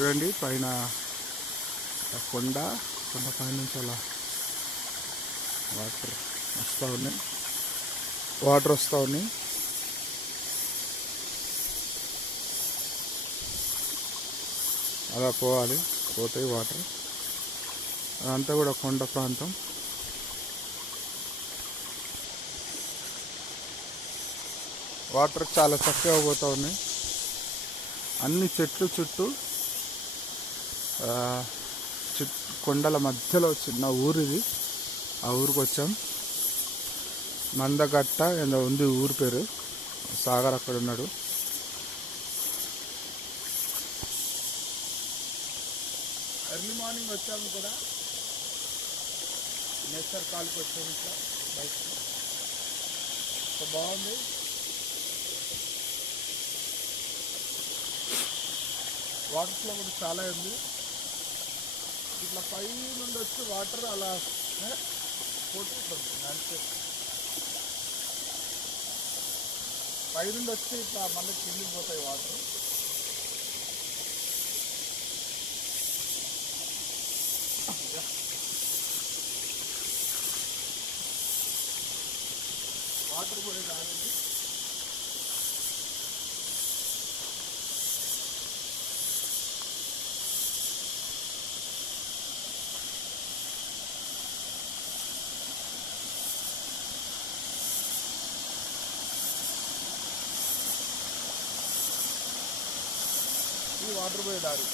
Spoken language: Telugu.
చూడండి పైన కొండ పైనుంచి అలా వాటర్ వస్తూ ఉన్నాయి. అలా పోతాయి వాటర్. అదంతా కూడా కొండ ప్రాంతం. వాటర్ చాలా చక్కగా పోతూ ఉన్నాయి. అన్ని చెట్లు చుట్టూ కొండల మధ్యలో చిన్న ఊరిది. ఆ ఊరికి వచ్చాం. మందగట్ట ఏదో ఉంది ఊరి పేరు. సాగర్ అక్కడ ఉన్నాడు. ఎర్లీ మార్నింగ్ వచ్చాము కూడా. నేచర్ కాల్కి వచ్చాము. ఇట్లా బైక్లో బాగుంది. వాటర్ ఫ్లో కూడా చాలా ఉంది. ఇట్లా పై నుండి వచ్చి వాటర్ అలా పోతుంది. పై నుండి వచ్చి ఇట్లా మళ్ళీ కిందికి పోతాయి వాటర్. వాటర్ కూడా కాదండి. ఈ వాటర్ పోయే దారి.